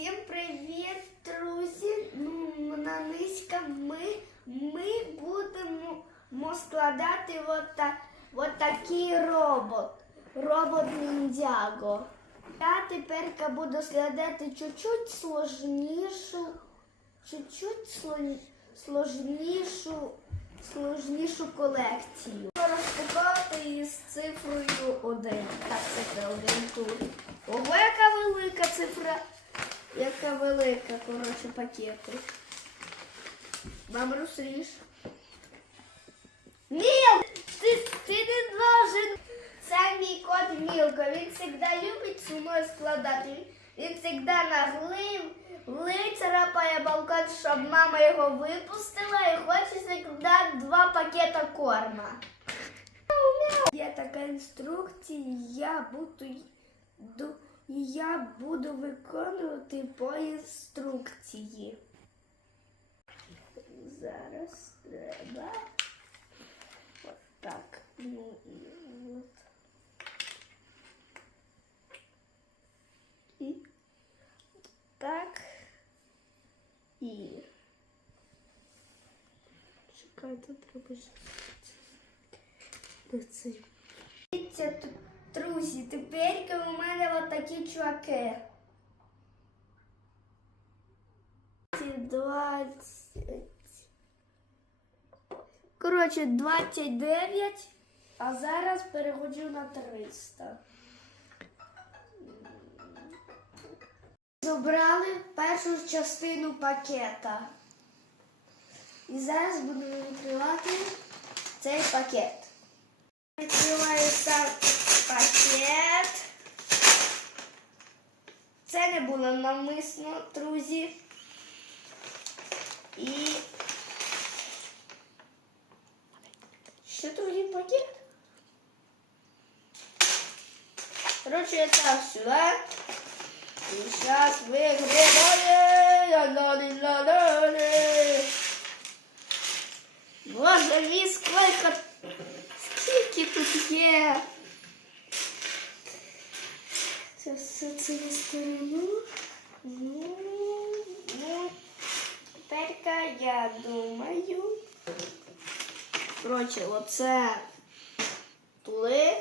Всім привіт, друзі! Ну, на низька ми, ми будемо складати от, от такий робот. Робот ніндзяго. Я тепер буду складати чуть-чуть сложнішу, чуть-чуть сложнішу, сложнішу колекцію. Розпаковувати її з цифрою 1. Так, цифра 1 тут. Ого, яка велика цифра. Яка велика, коротше, пакети. Мам, розріж. Міл! Ти, ти не должен. Це мій кот Мілко. Він завжди любить зі мною складати. Він завжди наглив, ли царапає балкон, щоб мама його випустила і хоче завжди два пакета корма. Є така інструкція, я буду, ду- я буду виконувати по інструкції. Зараз треба. От так. Ну і от. І так. І. Чекайте, треба ж. Дивіться, друзі, тепер у мене от чуваки. 20. Коротше, 29, а зараз переходжу на 300. Забрали першу частину пакета. І зараз будемо відкривати цей пакет. Відкриваю сам пакет. Це не було навмисно, друзі. І ще другий пакет. Короче, так сюда. И сейчас выгребали. Ла-ла-ли-ла-ла-ли. Боже мій, сколько скільки тут є. Це все цю сторону. Ну, ну, тепер я думаю. Коротше, оце тули.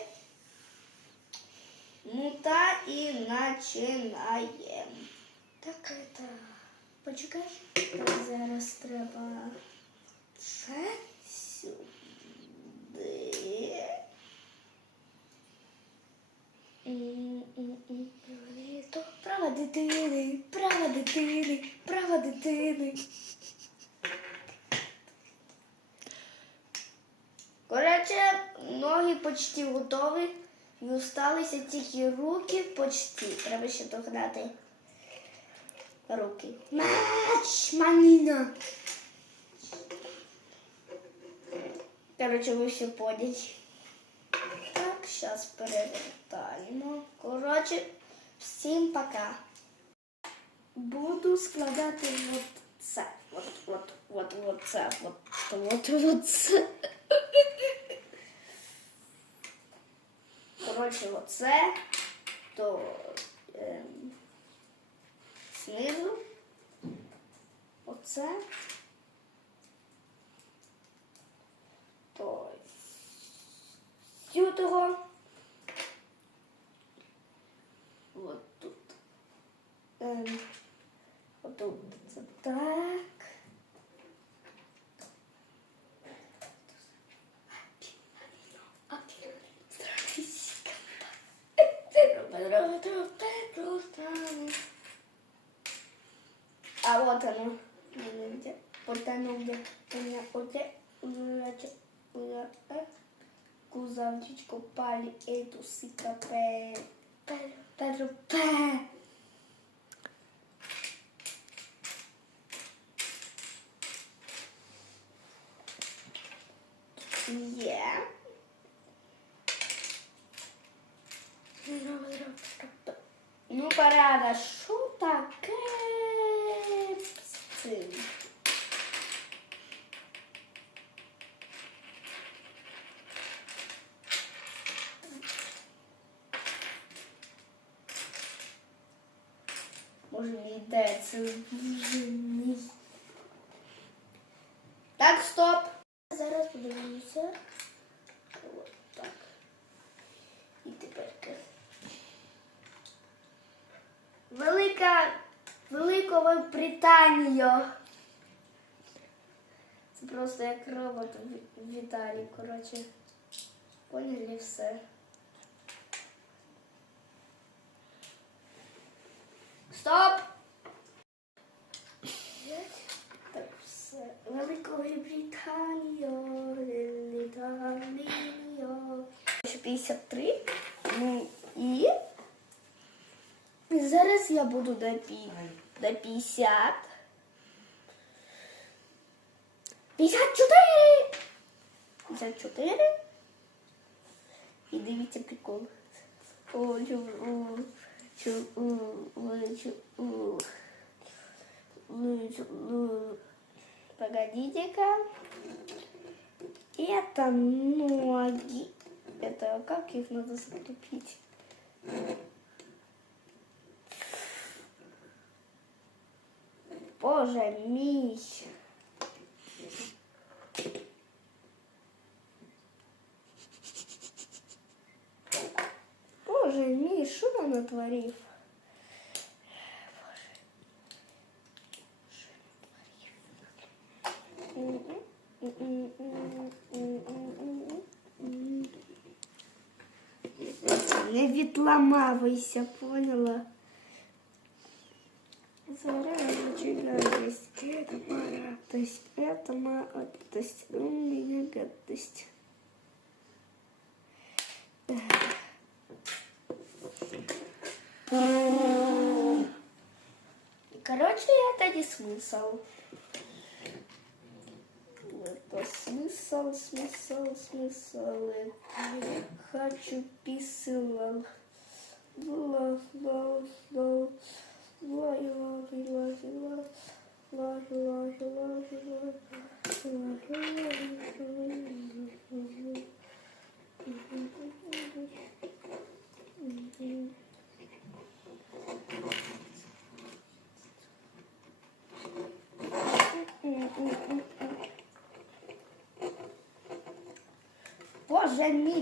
Ну та і починаємо. Так, это... Почекай. Зараз треба це сюди. Права дитини, права дитини, права дитини. Коротше, ноги почти готові. І осталися тільки руки почти. Треба ще догнати руки. Мач, маніна. Коротше, ви все поняли. Так, зараз перевертаємо. Коротше, всім пока. Буду складати от це. От, от, от, от це. От, от, от це. Коротше, оце, то ем, знизу, оце, то сютого, А вот оно. Вот оно где. У меня вот Кузавчичку пали эту сикапе. Педро пе. Yeah. Ну, парада, що таке з цим? Боже мій, де це Боже мій. Так, стоп. Зараз подивимося. От так. І тепер. Велика Великого Британія. Це просто як робот Віталій, коротше. Поняли все. Стоп! Так, все. Великої Британія, Британія. 53. Ну і зараз я буду до, пі... до 50. 54! 54. І дивіться прикол. О, чу, у, чу, у, у, чу, у. Лу, чу, лу. Погодите-ка. Это ноги. Это как их надо закрепить? Боже мій. Боже мій, що я натворив? Не відламавайся, поняла? Зараза, гадость. Это пора. То есть это моя гадость. У меня гадость. Короче, это не смысл. Это смысл, смысл, смысл. Хочу писала. Лав, лав, лав. Боже мой,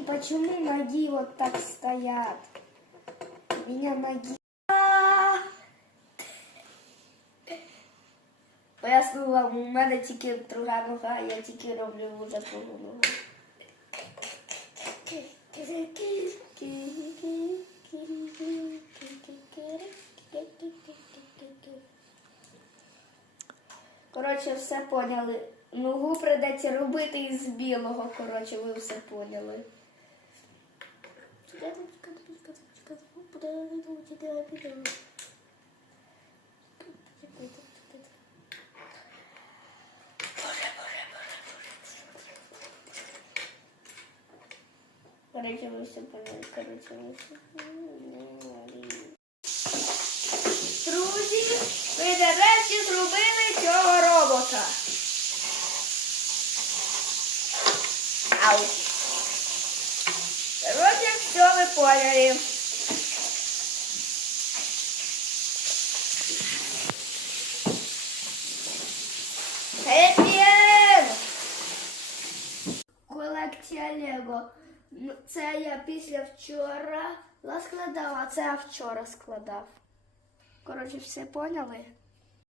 почему ноги вот так стоят? У меня ноги Пояснила, у мене тільки друга нога, я тільки роблю вже другу ногу. Коротше, все поняли. Ногу придеться робити із білого, коротше, ви все поняли. Коротше, ви все поняли, ви все поняли. Друзі, ви нарешті зробили цього робота. Ау. Короче, все вы поняли. Колекція Лего. Ну, Це я після вчора складав, а це я вчора складав. Коротше, все поняли?